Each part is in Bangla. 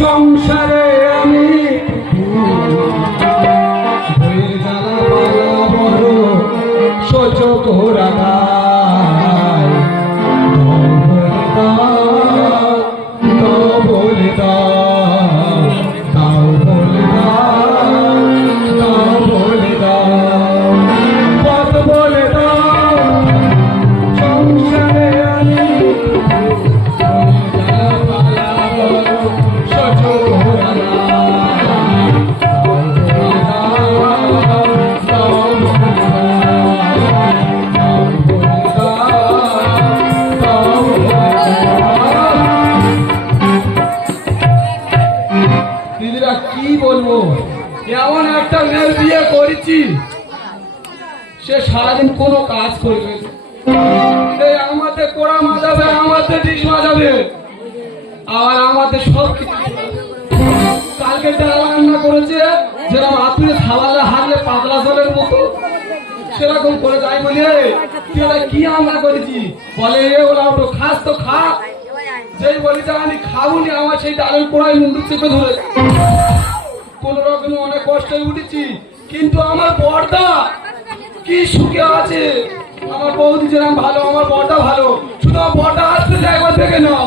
সংসারে আমি সহ্য করা বলে দাও বলে দাও পথ বলে দাও সংসারে আমি কি বলবো, এমন একটা মেয়ের বিয়ে করেছি, সে সারাদিন কোনো কাজ করবে, আমাদের কোড়া মাজাবে, আমাদের ডিশ মাজাবে, আর আমাদের সব কিছু। কালকে ডাল রান্না করেছে, যেরকম আপনি খাবারে হারলে পাতলা জলের মতো, সেরকম করে যাই বলি তুই কি রান্না করেছি, বলে এ ওরা ওটা খাস তো খা। যেই বলি যে আমি খাবুনি, আমার সেই ডালের কোড়াই মুন্ডু চেপে ধরে কোন রকম অনেক কষ্টে উঠেছি, কিন্তু আমার বড়দা কি সুখে আছে। আমার বৌদি যেরকম ভালো, আমার বড়দা ভালো, শুধু আমার বড়দা আসতে একবার দেখে নাও।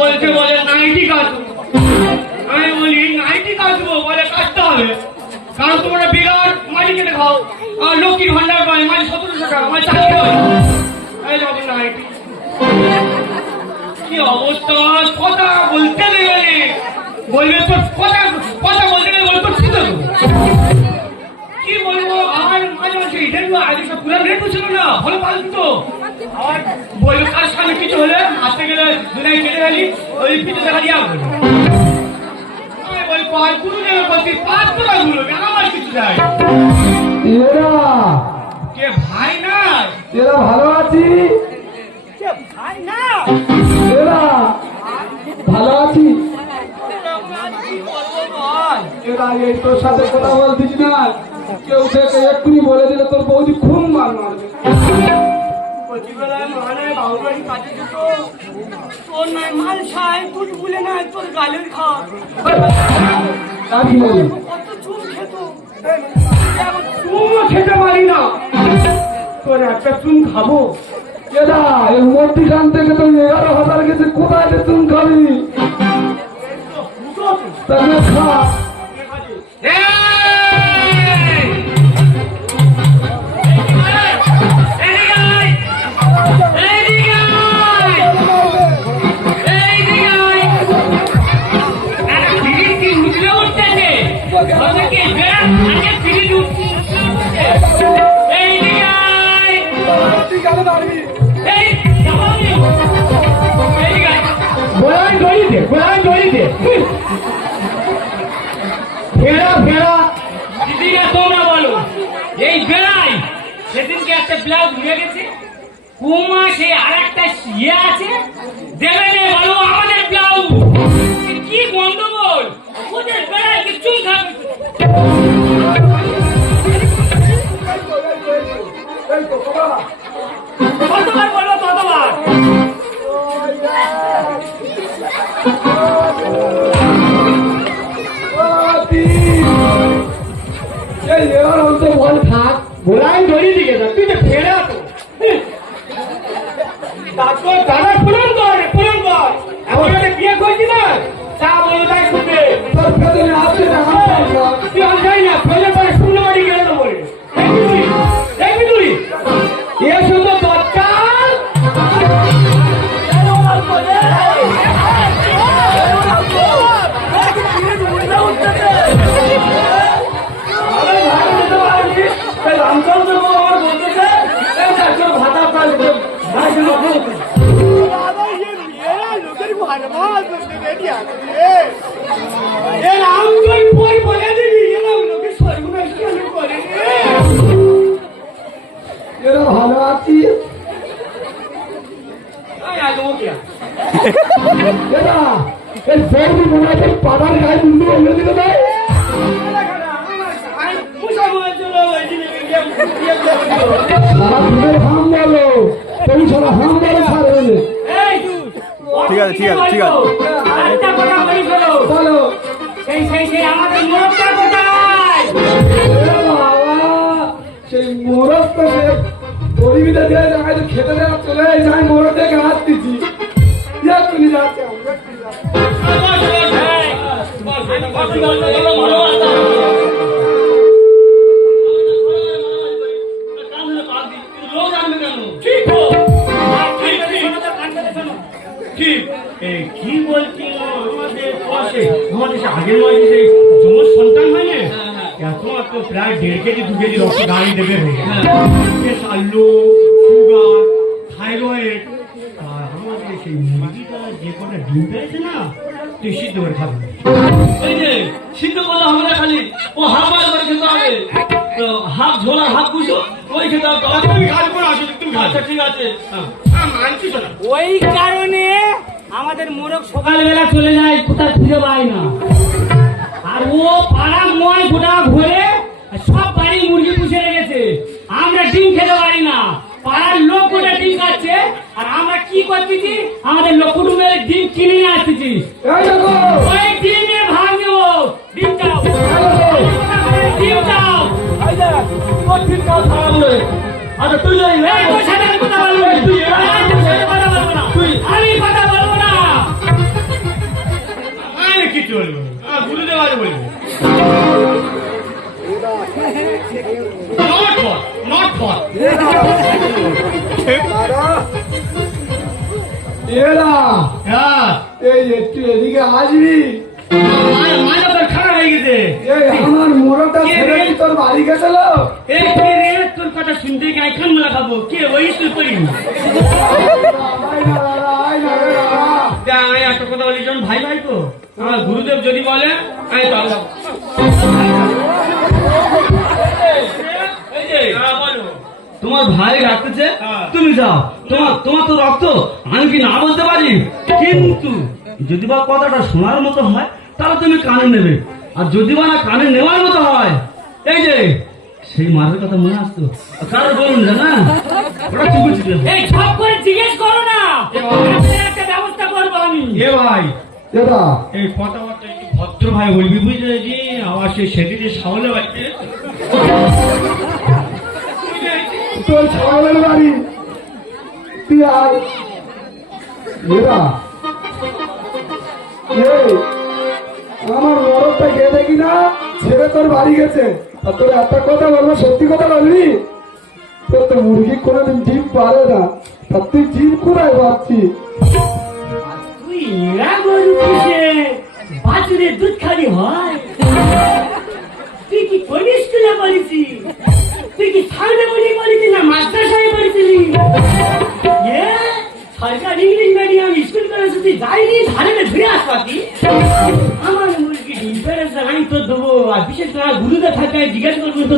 বলছে বলে নাইটি কাটবো, আমি বলি নাইটি কাটবো, বলে কাটতে হবে, কারণ তোমরা বিরাট মাটি কেটে খাও, আর লক্ষ্মীর ভান্ডার পাই মাটি 1700 টাকা, আমার চাকরি হয় নাইটি। কি অবস্থা, কথা বলতে দেবে, বলবে তোর কথা কথা বলতে গেলে বলে তোর ছিল কি বলবো। আমার মাঝে মাঝে রেটু আগে সব পুরো রেটু ছিল না, ভালো পাল্টি তো আমার বলবে কার সামনে কিছু হলে আসতে গেলে দুনাই কেটে গেলি ওই পিঠে দেখা দিয়া বলবে, আমি বলি পাঁচ গুলো নেবে বলছি 5 টাকা গুলো আমার কিছু যায়। এরা কে ভাই না, এরা ভালো আছি, কে ভাই না, এরা ভালো আছি, এরা এই তোর সাথে কথা বলছিস না, কেউ থেকে এক্ষুনি বলে দিলে তোর বৌদি খুব মার মারবে। তোর নয় মাল খায়, তুই বলে না তোর গালের খাওয়া কত চুন খেত, চুন খেতে পারি না, তোর একটা চুন খাবো। এরা এই মধ্যখান থেকে তো 11,000 গেছে, কোথায় চুন খাবি, তাহলে খা। ফেরা ফেরা দিদিরা তোমরা বলো, এই বেড়াই সেদিনকে একটা ব্লাউজ উড়ে গেছে, কুমা সে আর একটা ইয়ে আছে দেবে না, বলো আমাদের ব্লাউজ কি গন্ডগোল, ওদের বেড়াইকে চুল খাবে। কতবার বলবো ততবার, বল থাক, গোলাই ধরিয়ে দিয়ে তুই তো ফেরা তো তারপর দাদা এরা ভালো আছি এরা এই বৌদি মনে হয় পাড়ার গায়ে বুঝতে বলে দিল না সারা দিনের হাম বলো তুমি সারা হাম বলো ছাড়বে না ঠিক আছে ঠিক আছে ঠিক আছে বলো আমাদের মোরগটা কোথায়? সেই মোরগ তো পরিবিটা দিয়ে যায় তো খেতে দেওয়া চলে যায় মোরগ থেকে হাত দিচ্ছি তুমি যাচ্ছে কি বলছি আমাদের আগের মাঝে সেই যমজ সন্তান হয় না এত এত প্রায় 1.5 কেজি 2 কেজি রক্ত গাড়ি দেবে হয়ে গেছে আলু সুগার থাইরয়েড আর আমাদের সেই মুরগিটা যে কটা ডিম পেয়েছে না তুই সিদ্ধ করে খাবি এই যে সিদ্ধ করলে হবে না খালি ও হাফ বার করে খেতে হবে তো হাফ ঝোলা হাফ কুসো ওই খেতে হবে তুমি খালি করে আসো তুমি আচ্ছা ঠিক আছে মানছিস না ওই কারণে আমাদের মোরগ সকালবেলা চলে যায় কোথাও খুঁজে পাই না আর ও পাড়া ময় গোটা ঘুরে সব বাড়ি মুরগি পুষে রেখেছে আমরা ডিম খেতে পারি না পাড়ার লোক গোটা ডিম খাচ্ছে আর আমরা কি করতেছি আমাদের লোক কুটুম্বের ডিম কিনে নিয়ে আসতেছি এই দেখো ওই ডিমের ভাগ নেবো ডিম চাও ডিম চাও ও ঠিক কাজ খারাপ হলে আচ্ছা তুই যাই এই তোর সাথে আমি কথা বলবো না। তুই তোর সাথে কথা বলবো না। আমি কথা বলবো না আরে কিছু বলবো গুরুদেব আজ বলবো নট ফর এরা হ্যাঁ এই একটু এদিকে আসবি মাথা তোর খারাপ হয়ে গেছে এই আমার মোরগটা ছেড়ে কি তোর বাড়ি গেছিল এই কে রে তোর কথা শুনতে কি আইখান মেলা খাবো কে ওই স্কুল করি আমি একটা কথা বলি যখন ভাই ভাই তো আমার গুরুদেব যদি বলে আমি চল এই যে বলো তোমার ভাই রাখতেছে হ্যাঁ। তুমি যাও তোমার তো রক্ত আমি কি না বলতে পারি কিন্তু যদি বা কথাটা শোনার মতো হয় তাহলে তুমি কানে নেবে আর যদি বা না কানে নেওয়ার মতো হয় এই যে সেই মারের কথা মনে আসতো কারো বলুন না ওটা চুপে চুপে এই সব করে জিজ্ঞেস করো না একটা ব্যবস্থা করবো আমি এ ভাই এরা এই কথাবার্তা একটু ভদ্র ভাই বলবি বুঝলে জি আবার সেই সেদিকে সামনে বাড়িতে তোর ছাগলের বাড়ি তুই আয় এরা এই আমার মোরগটা গিয়ে দেখি না ছেড়ে তোর বাড়ি গেছে আর তোর একটা কথা বলবো সত্যি কথা বলবি তোর তো মুরগি কোনোদিন ডিম পারে না তা তুই ডিম কোথায় ভাবছি তুই এরা গরু পুষে বাছুরের দুধ খালি হয় তুই কি কোন স্কুলে পড়েছি তুই কি সামনে বলি পড়েছি না মাদ্রাসায় পড়েছিলি সরকার ইংলিশ মিডিয়াম স্কুল করেছে তুই যাইনি ধারে ঘুরে আসবাতি আমার মুরগি ডিম পেরেছে আমি তো দেবো আর বিশেষ করে গুরুদের থাকে জিজ্ঞেস করবো তো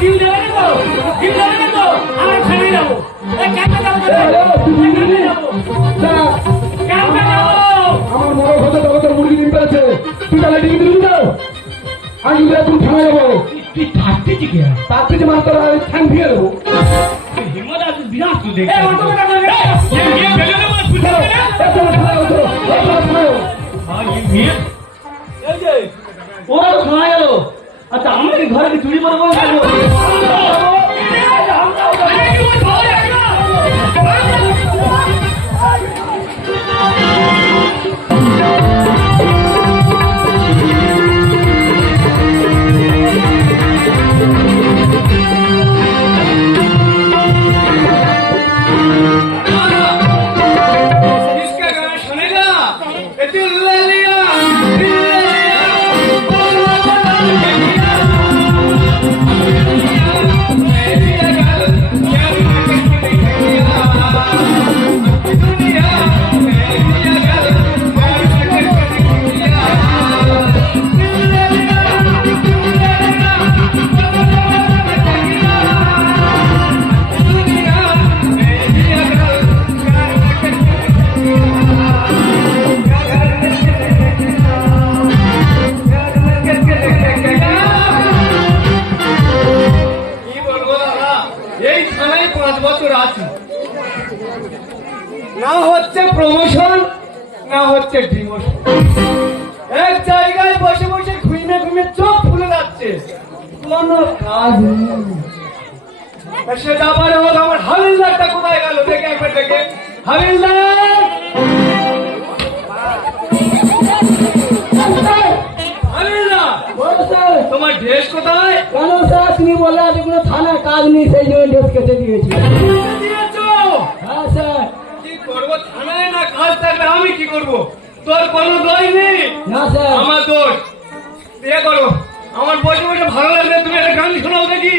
ডিম দেবে না তো ডিম দেবে না তো আমার খানে যাবো কেমন যাবো কেমন যাবো কেমন যাবো আমার মোরগ হতে তবে তোর মুরগি ডিম পেরেছে তুই তাহলে ডিম দিবি না আমি তুমি থানা যাবো তুই থাকতেছি কে তার থেকে মাত্র ঠ্যাং ভিড়ে দেবো হিম্মত আছে বিরাট তুই দেখ এই অত কথা বলবে এই যে ওরা তো শোনা গেল আচ্ছা আমরা কি ঘরে কি চুরি করে বলে इसका गाना सुनेगा दिल लिया दिल लिया না হচ্ছে প্রমোশন, না হচ্ছে ডিমোশন। এক জায়গায় বসে বসে ঘুমিয়ে ঘুমিয়ে চোখ ফুলে যাচ্ছে, কোনো কাজ নেই। সে ব্যাপারে হোক, আমার হাবিলদারটা কোথায় গেল দেখে একবার দেখে। হাবিলদার, হাবিলদার, তোমার ড্রেস কোথায়? কেন স্যার তুমি বললে আজ কোনো থানার কাজ নেই, সেই জন্য ড্রেস কেটে দিয়েছি। দিয়েছো? হ্যাঁ স্যার। কি করবো, থানায় না কাজ থাকলে আমি কি করবো? তোর কোনো দোষ নেই। না স্যার। আমার দোষ। ইয়ে করো, আমার বসে বসে ভালো লাগলে তুমি একটা গান শোনাও দেখি।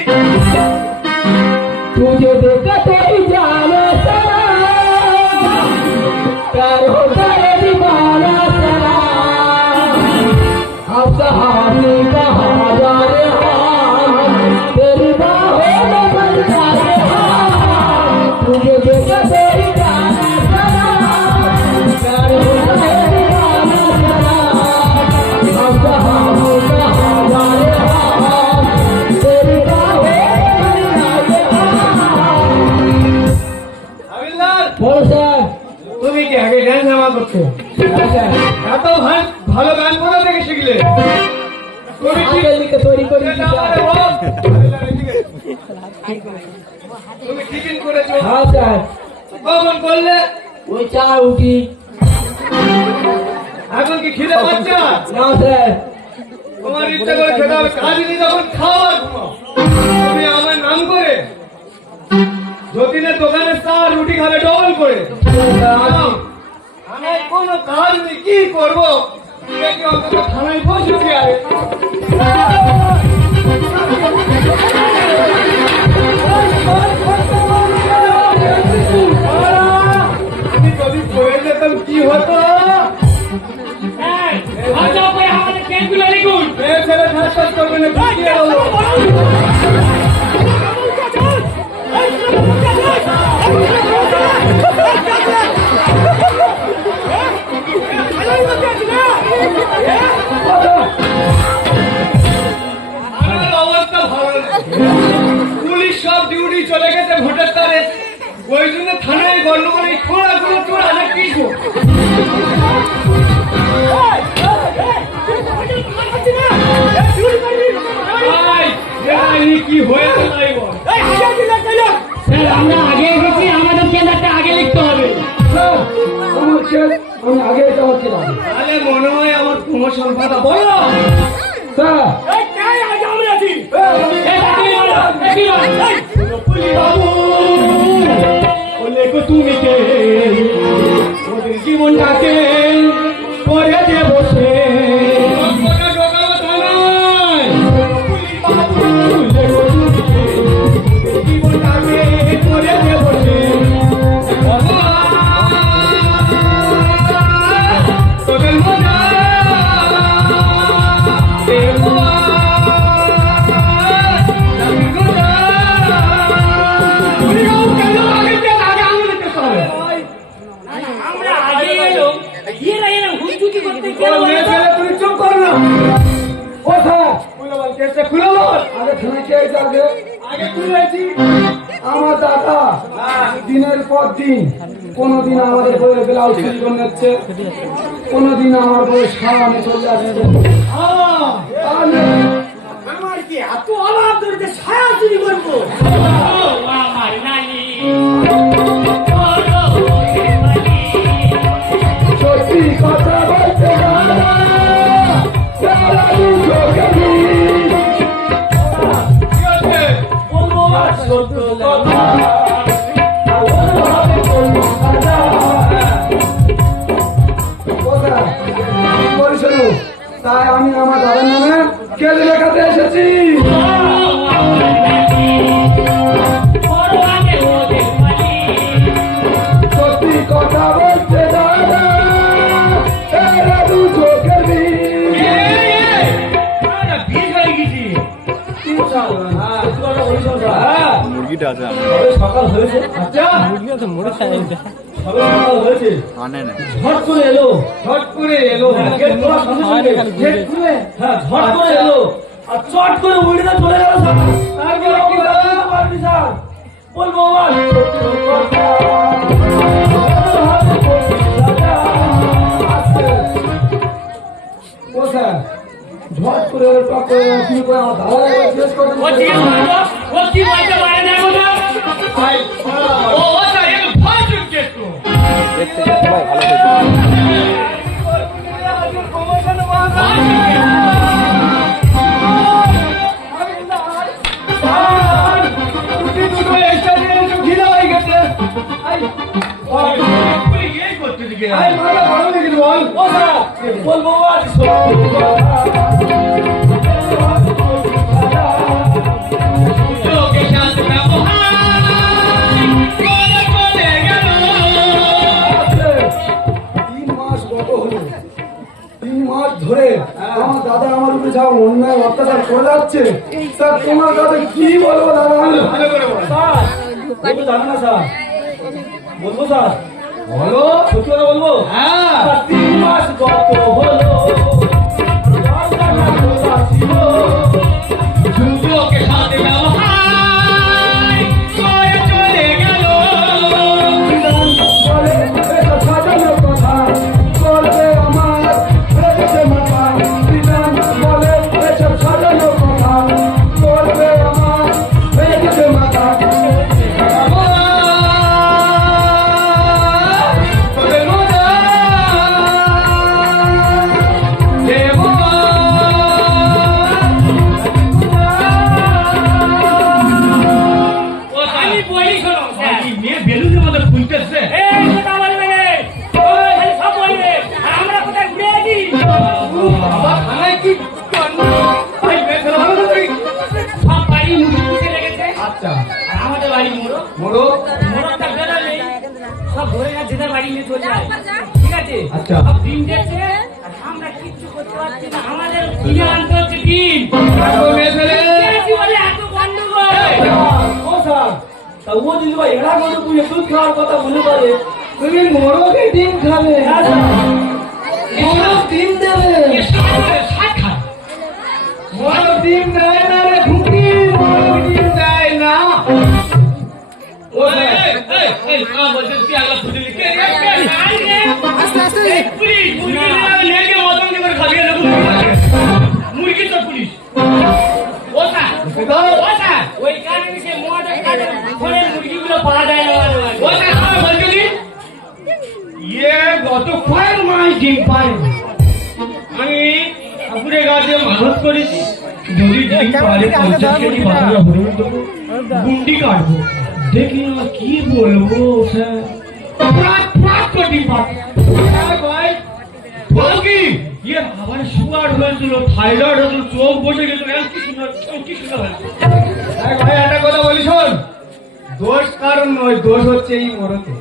तुझे देखा तेरी जाना सरा, प्यार होता है दीवाना सरा, अब सहारे कहाँ जा रहे हम, तेरी बाहों में बन जा रहे हम। तुझे देखा तेरी जाना सरा, प्यार होता है दीवाना सरा, अब सहारे कहाँ जा रहे हम, तेरी बाहों में बन जा रहे हम। হাবিলদার, বলো স্যার। তুমি কি আগে গান জামা করছো? এত ভালো গান কোথা থেকে শিখলে? তুমি কি আগে লিখে তৈরি করে এটা আমারে বল। হাবিলদার, এদিকে। তুমি টিফিন করেছো? হ্যাঁ স্যার। কখন করলে? ওই চা উঠি। এখন কি খিদে পাচ্ছে না? না স্যার। তোমার ইচ্ছা করে খেতে হবে, কাজ নেই যখন খাও আর ঘুমাও। তুমি আমার নাম করে যতীনের দোকানে চা রুটি খাবে ডবল করে। আমার কোনো কাজ নেই, কি করবো? দেখি অন্তত থানায় বসেছি আরে। আমি যদি পড়ে যেতাম কি হতো? মেয়ে ছেলে ঠাস করবে না, কি হলো? আমার অবস্থা ভালো না। পুলিশ সব ডিউটি চলে গেছে ভোটের তারে, ওই জন্য থানায় গন্ডগোল, এই খোঁড়াগুলো চোর আগে কিছু। কি হয়েছে তাই বল। স্যার আমরা আগে এসেছি, আমাদের কেন্দ্রটা আগে লিখতে হবে। আমার কেস আমি আগে এটা হচ্ছে না। তাহলে মনে হয় আমার প্রমোশন কথা বলো। স্যার বাবু বলে গো তুমি কে, ওদের জীবনটাকে করে দেব সে। জীবনটাকে করে দেব সে। তোদের মজা দেবো। আমরা আগে এলো, এরা এরা হুজুকি করতে তুমি চুপ করো না। ও স্যার, খুলে বল, কেসটা খুলে বল। আগে শুনে কে যাবে? আগে খুলেছি। আমার দাদা দিনের পর দিন কোনদিন আমাদের বইয়ের ব্লাউজ চুরি করে নিচ্ছে, কোনদিন আমার বইয়ের সারানে চলে আসছে। তাহলে আমার কি এত অভাব ধরতে ছায়া চুরি করবো? আমার নানি সত্যি কথা বলতে দাদা, সারা দিন চোখে ভিড়। কি হচ্ছে? বলবো সত্য কথা। তাই আমি আমার দাদার নামে কেস লেখাতে এসেছি। সত্যি কথা বলছে দাদা, এরা দু চোখের ভিড়। বিষ হয়ে গেছি। মুরগিটা আছে সকাল হয়েছে। আচ্ছা সকাল হয়েছে, আনে না ঝট করে এলো, ঝট করে এলো। গেট খোলার সঙ্গে সঙ্গে গেট খুলে, হ্যাঁ ঝট করে এলো আর চট করে উল্টে চলে গেল। তারপরে কি পারবি স্যার? বলবো বল। বলে টক করে কি করে আমার দাদা একবার জিজ্ঞেস করে ও জিজ্ঞেস করলো, ও কি বলতে পারে না গো না? ও স্যার একটু ভয় চুটছে একটু। এই করতে দিকে বলবো লোকে শান্ত ব্যবহার করে চলে গেল। 3 মাস গত হলো, 3 মাস ধরে আমার দাদা আমার উপরে যা অন্যায় অত্যাচার করে যাচ্ছে, স্যার তোমার কাছে কি বলবো দাদা? স্যার বলবো জানো না স্যার, বলবো স্যার, বলো সত্যি কথা বলবো। হ্যাঁ 3 মাস গত হলো, লোকে শান্ত ব্যবহার করে চলে গেল। বলে এটা সাজানো কথা, বলবে আমার রেখেছে মাথা। বিধান বলে এসব সাজানো কথা, বলবে আমার রেখেছে মাথা। আমি বলি শোনো স্যার, কি মেয়ে বেলুনের মধ্যে ফুলতেছে। এই কথা বলবে না, ওই সব বলবে, আর আমরা কোথায় ঘুরে আছি? সব বাড়ি মুড়ি পুষে লেগেছে, আচ্ছা আর আমাদের বাড়ি মোড়ক। বলো। মোড়কটা বেরোলেই সব ধরে গেছে, যেটা বাড়ি নিয়ে চলে যায়। ঠিক আছে? আচ্ছা। সব ডিম দিচ্ছে, আর আমরা কিচ্ছু করতে পারছি না। আমাদের কিনে আনতে হচ্ছে ডিম। দিয়েছি বলে এত গন্ডগোল। ও স্যার, তা ও যদি ভাই এরা কোনো পুজো দুধ খাওয়ার কথা মনে করে, তুমি মোরগে ডিম খাবে? মোরগ ডিম দেবে? এ সাথে সাত খায়। মোরগ ডিম দেয় না রে খুকি, মোরগ ডিম দেয় না। ও স্যার, বলছে তুই আগলা ফুটলি কে রে? নাই রে। এই পুলিশ, মুরগি নিয়ে গিয়ে মদন দিয়ে করে খাবিয়ে দেবো। মুরগি তো পুলিশ। ও স্যার, ও স্যার, ওই কারণে সে মদের কাজের ফলে মুরগিগুলো পাওয়া যায় না মাঝে মাঝে। ও স্যার আমার বলছো কি? ইয়ে গত কয়েক মাস ডিম পাই আমি ঠাকুরের গাছে মানত করেছি, যদি ডিম পারে 50 কেজি বাজারে ভরে দেবো, গুন্ডি কাটবো। দেখি না কি বলবো স্যার, প্রাক করে ডিম পাই। ভাই বলো কি? ইয়ে আবার সুগার হয়েছিল, থাইরয়েড হয়েছিল, চোখ বসে গেছিল, কি সুন্দর হয়েছিল। ভাই একটা কথা বলি শোন, দোষ কারণ নয়, দোষ হচ্ছে এই মোরগে।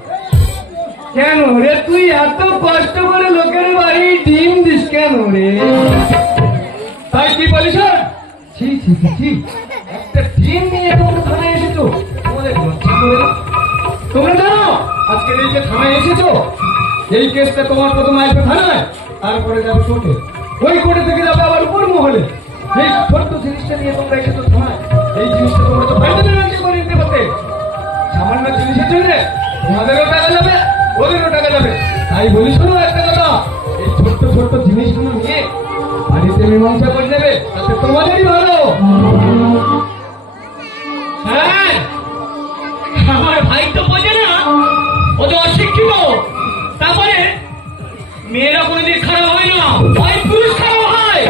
কেন রে তুই এত কষ্ট করে লোকের বাড়ি ডিম দিস কেন রে? তাই কি বলিস? ছি ছি ছি ছি, একটা ডিম নিয়ে তোমরা থানায় এসেছো, তোমাদের লজ্জা করে না? তোমরা জানো আজকে এই যে থানায় এসেছো, এই কেসটা তোমার প্রথমে আসবে থানায়, তারপরে যাবে কোর্টে, ওই কোর্টে থেকে যাবে আবার উপর মহলে। এই ছোট্ট জিনিসটা নিয়ে তোমরা এসেছো থানায়, এই জিনিসটা তোমরা তো ফাইনাল করে নিতে পারতে। সামান্য জিনিসের জন্য তোমাদেরও টাকা যাবে, ওদেরও টাকা যাবে। তাই বলি শোনো একটা কথা, এই ছোট্ট ছোট্ট জিনিসগুলো নিয়ে বাড়িতে মীমাংসা করে নেবে, তাতে তোমাদেরই ভালো। হ্যাঁ, আমার ভাই তো বোঝে না, ও তো অশিক্ষিত। তারপরে মেয়েরা কোনোদিন খারাপ হয় না, হয় পুরুষ খারাপ হয়।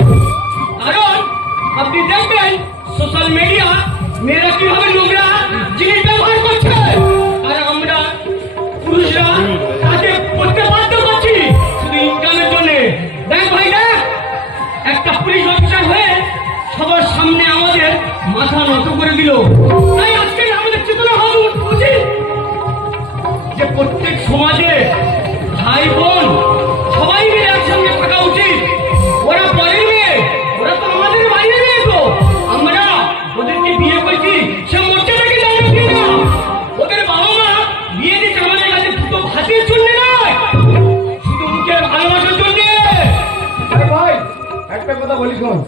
কারণ আপনি দেখবেন সোশ্যাল মিডিয়া মেয়েরা কিভাবে নোংরা জিনিস ব্যবহার করছে, আর আমরা পুরুষরা তাকে করতে বাধ্য করছি শুধু ইনকামের জন্য। দেখ ভাই দেখ, একটা পুলিশ অফিসার হয়ে সবার সামনে আমাদের মাথা নত করে দিল। তাই আজকে আমাদের চেতনা হওয়া উচিত যে প্রত্যেক সমাজে ভাই বোন সবাই মিলে একসঙ্গে থাকা উচিত। ওরা পরের মেয়ে, ওরা তো আমাদের বাইরে মেয়ে। তো আমরা ওদেরকে বিয়ে করছি, সে মর্যাদাকে জানতে দিই না। ওদের বাবা মা বিয়ে দিচ্ছে আমাদের কাছে দুটো ভাতের জন্য নয়, শুধু মুখের ভালোবাসার জন্য। আরে ভাই একটা কথা বলি শোন,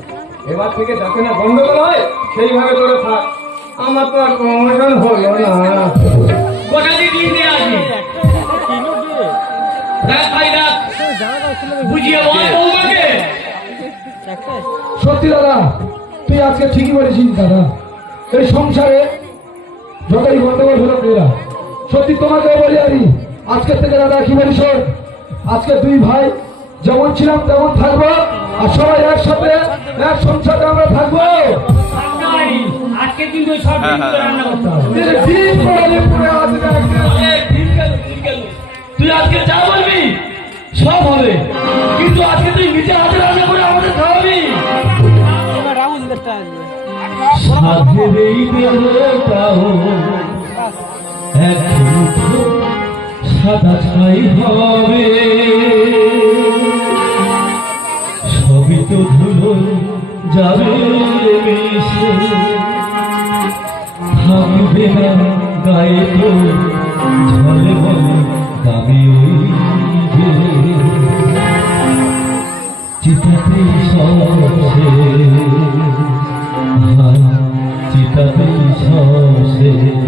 এবার থেকে যাতে না গন্ডগোল হয় সেইভাবে তোরা থাক। আমার তো আর প্রমোশন হলো না। গোটা দিয়ে ডিম দিয়ে আসি। দেখ ভাই দেখ, বুঝিয়ে বল বৌমাকে সত্যি দাদা, তুই আজকে ঠিকই বলেছিস দাদা। এই সংসারে যতই গন্ডগোল হলো মেয়েরা, সত্যি তোমাকে বলি আমি আজকে থেকে দাদা কি বলি শোন, আজকে দুই ভাই যেমন ছিলাম তেমন থাকবো, আর সবাই একসাথে এক সংসারে আমরা থাকবো। আজকে কিন্তু ওই সব ডিম করে রান্না করতে হবে। দিন পরে পরে আসবে একদিন। তুই আজকে যা বলবি সব হবে, কিন্তু আজকে তুই নিজে হাতে রান্না করে আমাদের খাওয়াবি। সাধের এই দেহটাও এক মুঠো সাদা ছাই হবে, সবই তো ধুলো যাবে মিশে, থাকবে না গায়ে তো ঝলে বলে দাবি ওই যে চিতাতেই সব শেষ, চিতাতেই সব শেষ।